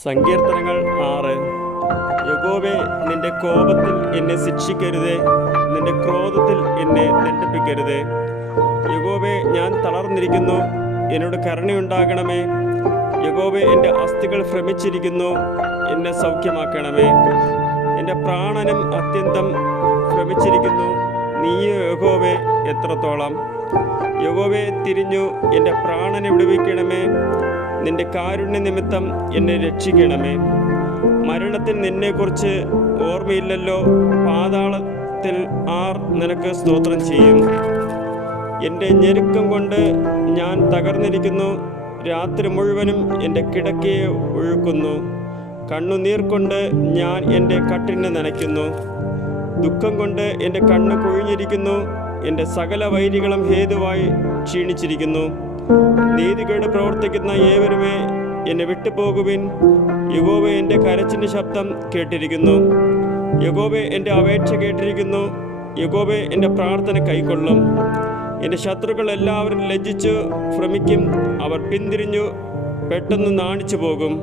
സങ്കീർത്തനങ്ങൾ 6. യഹോവേ, നിന്റെ കോപത്തിൽ എന്നെ ശിക്ഷിക്കരുതേ, നിന്റെ ക്രോധത്തിൽ എന്നെ ദണ്ഡിപ്പിക്കരുതേ. യഹോവേ, ഞാൻ തളർന്നിരിക്കുന്നു, എന്നോട് കരുണയുണ്ടാകണമേ. യഹോവേ, എൻ്റെ അസ്ഥികൾ ഭ്രമിച്ചിരിക്കുന്നു, എന്നെ സൗഖ്യമാക്കണമേ. എൻ്റെ പ്രാണനും അത്യന്തം ഭ്രമിച്ചിരിക്കുന്നു, നീയോ യഹോവേ എത്രത്തോളം. യഹോവേ, തിരിഞ്ഞു എൻ്റെ പ്രാണനെ വിടുവിക്കണമേ. നിന്റെ കാരുണ്യ നിമിത്തം എന്നെ രക്ഷിക്കണമേ. മരണത്തിൽ നിന്നെക്കുറിച്ച് ഓർമ്മയില്ലല്ലോ, പാതാളത്തിൽ ആർ നിനക്ക് സ്തോത്രം ചെയ്യും. എൻ്റെ ഞെരുക്കം കൊണ്ട് ഞാൻ തകർന്നിരിക്കുന്നു, രാത്രി മുഴുവനും എൻ്റെ കിടക്കയെ ഒഴുക്കുന്നു. കണ്ണുനീർ കൊണ്ട് ഞാൻ എൻ്റെ കട്ടിനെ നനയ്ക്കുന്നു. ദുഃഖം കൊണ്ട് എൻ്റെ കണ്ണ് കൊഴിഞ്ഞിരിക്കുന്നു, എൻ്റെ സകല വൈരികളും ഹേതുവായി ക്ഷീണിച്ചിരിക്കുന്നു. നീതികേട് പ്രവർത്തിക്കുന്ന ഏവരുമേ എന്നെ വിട്ടുപോകുവിൻ. യഹോവേ, എൻ്റെ കരച്ചിൻ്റെ ശബ്ദം കേട്ടിരിക്കുന്നു. യഹോവേ, എൻ്റെ അപേക്ഷ കേട്ടിരിക്കുന്നു. യഹോവേ, എൻ്റെ പ്രാർത്ഥന കൈക്കൊള്ളും. എൻ്റെ ശത്രുക്കൾ എല്ലാവരും ലജ്ജിച്ചു ഭ്രമിക്കും, അവർ പിന്തിരിഞ്ഞു പെട്ടെന്ന് നാണിച്ചു പോകും.